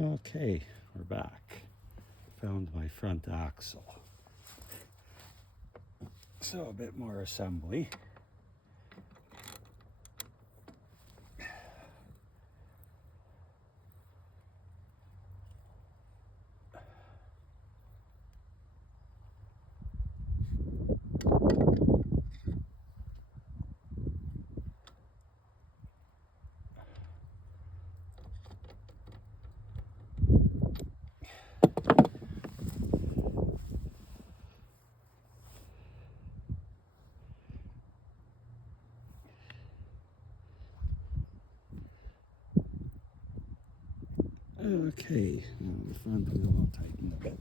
Okay, we're back. Found my front axle. So a bit more assembly. Okay, now the front wheel I'll tighten a bit.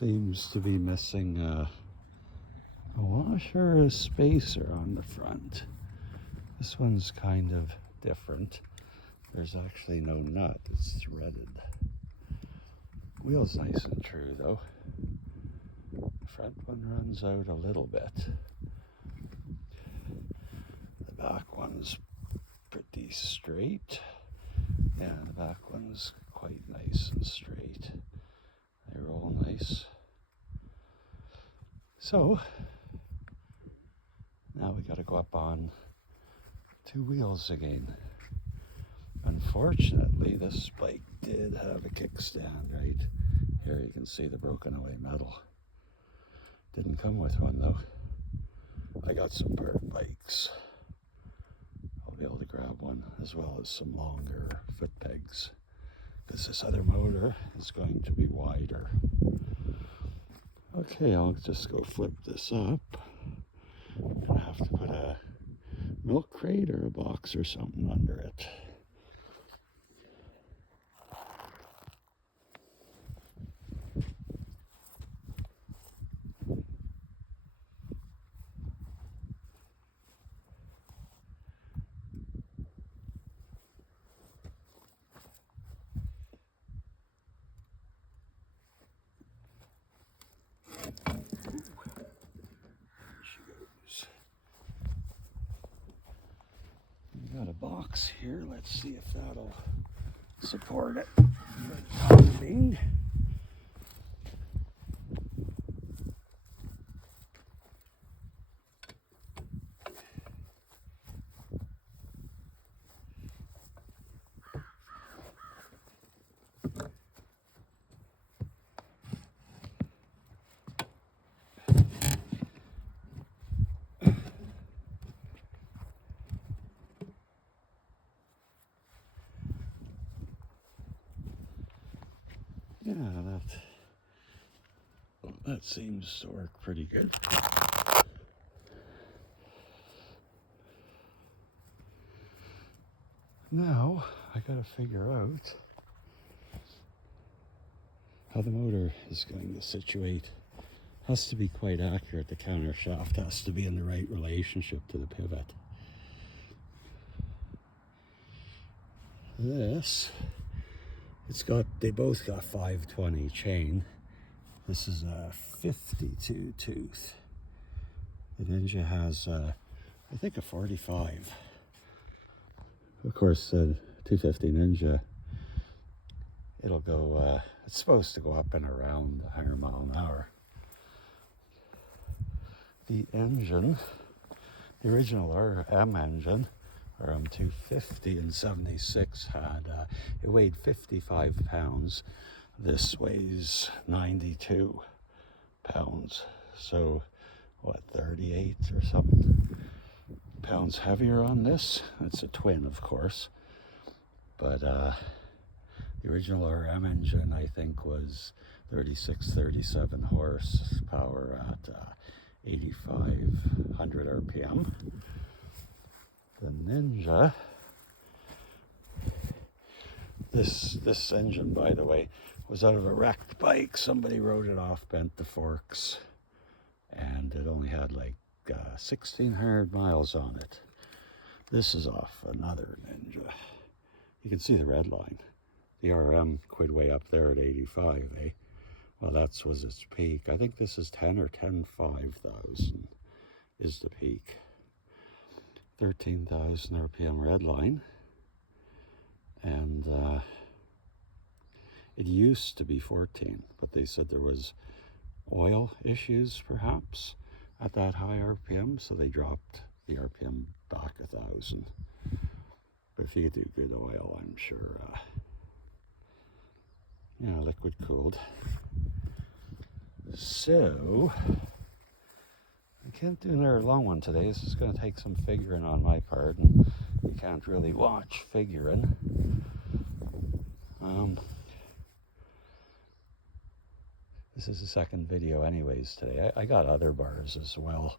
Seems to be missing a washer or a spacer on the front. This one's kind of different. There's actually no nut, it's threaded. Wheel's nice and true though. The front one runs out a little bit. The back one's pretty straight. Yeah, the back one's quite nice and straight. They roll nice. So, now we gotta go up on two wheels again. Unfortunately, this bike did have a kickstand, right? Here you can see the broken away metal. Didn't come with one though. I got some bird bikes. I'll be able to grab one as well as some longer foot pegs, because this other motor is going to be wider. Okay, I'll just go flip this up. I'm gonna have to put a milk crate or a box or something under it. We got a box here. Let's see if that'll support it. Bing. Yeah, that seems to work pretty good. Now, I gotta figure out how the motor is going to situate. Has to be quite accurate. The counter shaft has to be in the right relationship to the pivot. This, they both got 520 chain. This is a 52 tooth. The Ninja has, I think, a 45. Of course, the 250 Ninja it'll go, it's supposed to go up and around 100 mile an hour. The engine, the original RM engine, RM250 in 76 had, it weighed 55 pounds. This weighs 92 pounds. So what, 38 or something pounds heavier on this. It's a twin, of course. But the original RM engine, I think, was 36, 37 horsepower at 8,500 RPM. The Ninja, this engine, by the way, was out of a wrecked bike. Somebody rode it off, bent the forks, and it only had like 1,600 miles on it. This is off another Ninja. You can see the red line. The RM quit way up there at 85, eh? Well, that was its peak. I think this is 10 or 10,500 is the peak. 13,000 RPM red line. And it used to be 14, but they said there was oil issues perhaps at that high RPM, so they dropped the RPM back 1,000. But if you do good oil, I'm sure, yeah, liquid cooled. So, I can't do another long one today. This is going to take some figuring on my part, and you can't really watch figuring. This is the second video anyways today. I got other bars as well.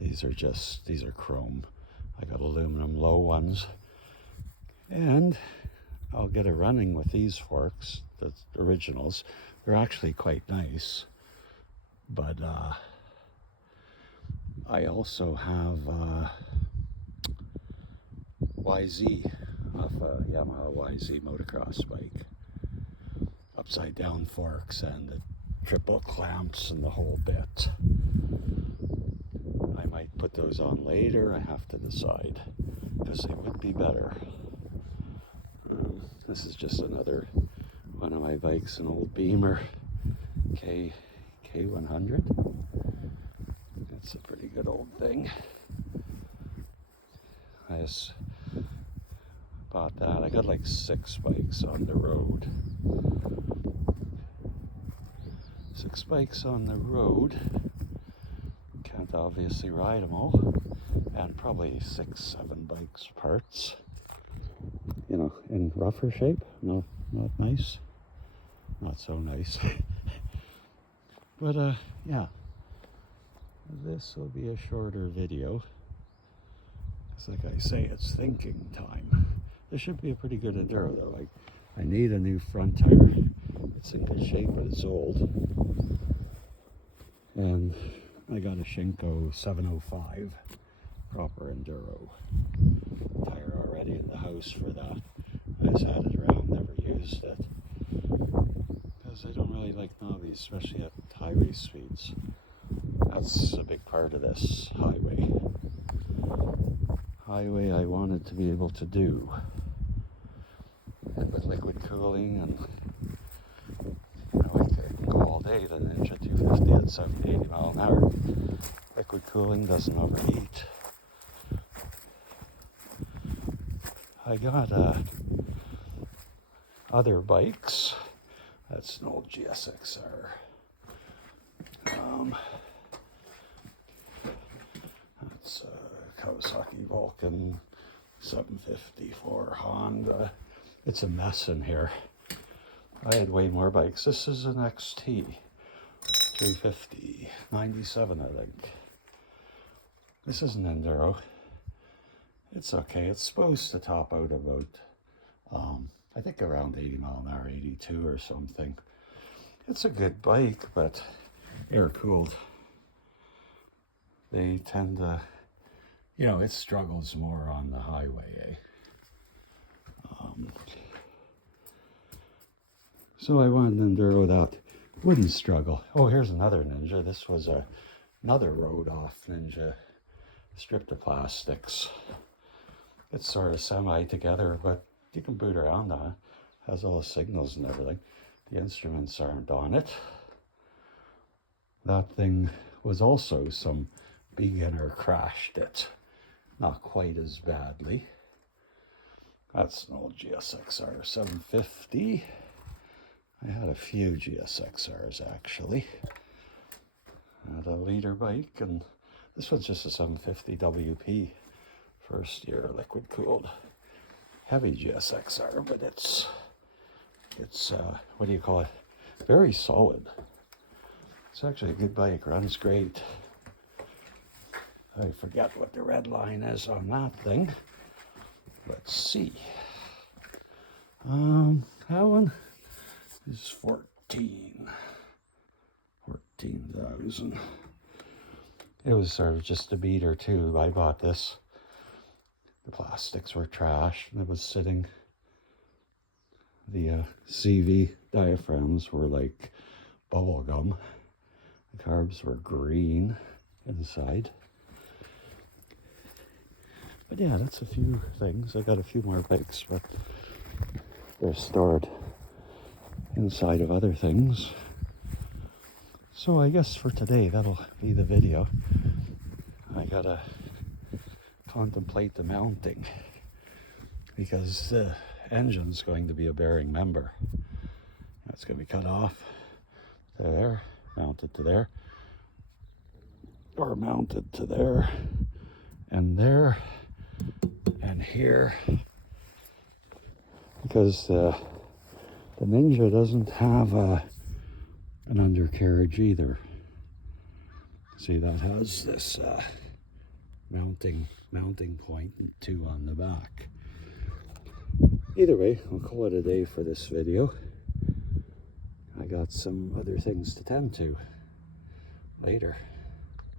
These are chrome. I got aluminum low ones. And I'll get a running with these forks, the originals. They're actually quite nice. But I also have YZ off a Yamaha YZ motocross bike. Upside down forks and the triple clamps and the whole bit. I might put those on later. I have to decide, because they would be better. This is just another one of my bikes, an old Beamer K100. It's a pretty good old thing. I just bought that. I got like 6 bikes on the road. 6 bikes on the road. Can't obviously ride them all. And probably 6, 7 bikes parts. You know, in rougher shape. No, not nice. Not so nice. But yeah. This will be a shorter video. It's like I say, it's thinking time. This should be a pretty good enduro though. Like, I need a new front tire. It's in good shape, but it's old. And I got a Shinko 705 proper enduro tire already in the house for that. I just had it around, never used it. Because I don't really like knobbies, especially at highway speeds. That's a big part of this highway. Highway I wanted to be able to do. And with liquid cooling and, you know, I can go all day. The Ninja 250 at 70, 80 mile an hour. Liquid cooling doesn't overheat. I got other bikes. That's an old GSXR. That's a Kawasaki Vulcan 754 Honda. It's a mess in here. I had way more bikes. This is an XT 350, 97 I think. This is an enduro. It's okay. It's supposed to top out about, I think around 80 mile an hour, 82 or something. It's a good bike, but air cooled. They tend to, you know, it struggles more on the highway, eh? So I wanted an enduro that wouldn't struggle. Oh, here's another Ninja. This was another rode-off Ninja, stripped of plastics. It's sort of semi together, but you can boot around on it. has all the signals and everything. The instruments aren't on it. That thing was also some beginner crashed it. Not quite as badly. That's an old GSXR 750. I had a few GSXRs actually. I had a leader bike, and this one's just a 750 WP. First year liquid cooled. Heavy GSXR, but it's what do you call it? Very solid. It's actually a good bike, runs great. I forget what the red line is on that thing. Let's see. That one is 14,000. It was sort of just a beater too. I bought this. The plastics were trash, and it was sitting. The CV diaphragms were like bubble gum. The carbs were green inside. But yeah, that's a few things. I got a few more bikes, but they're stored inside of other things. So I guess for today, that'll be the video. I gotta contemplate the mounting because the engine's going to be a bearing member. That's going to be cut off to there, mounted to there, or mounted to there, and here, because the Ninja doesn't have an undercarriage either. See, that has this mounting point and two on the back. Either way, I'll call it a day for this video. I got some other things to tend to later.